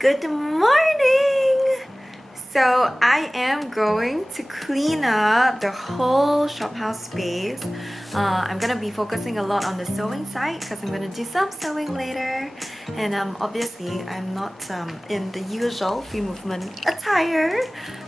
Good morning! So I am going to clean up the whole Shophouse space. I'm gonna be focusing a lot on the sewing side because I'm gonna do some sewing later. And obviously I'm not in the usual free movement attire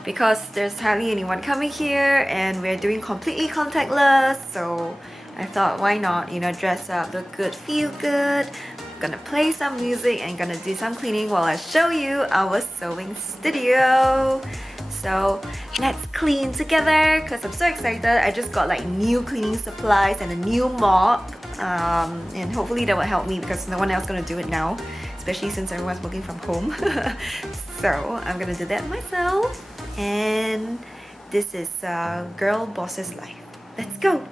because there's hardly anyone coming here and we're doing completely contactless. So I thought, why not, dress up, look good, feel good. Gonna play some music and gonna do some cleaning while I show you our sewing studio. So let's clean together because I'm so excited. I just got like new cleaning supplies and a new mop, and hopefully that will help me because no one else gonna do it now, especially since everyone's working from home. So I'm gonna do that myself, and this is Girl Boss's Life. Let's go!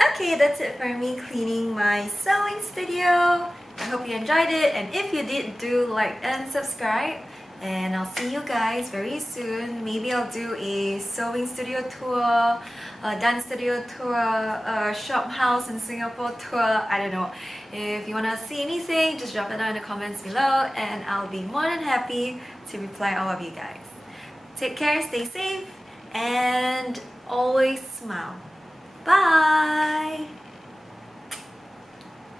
Okay, that's it for me cleaning my sewing studio. I hope you enjoyed it, and if you did, do like and subscribe. And I'll see you guys very soon. Maybe I'll do a sewing studio tour, a dance studio tour, a shop house in Singapore tour. I don't know. If you want to see anything, just drop it down in the comments below, and I'll be more than happy to reply all of you guys. Take care, stay safe, and always smile. Bye!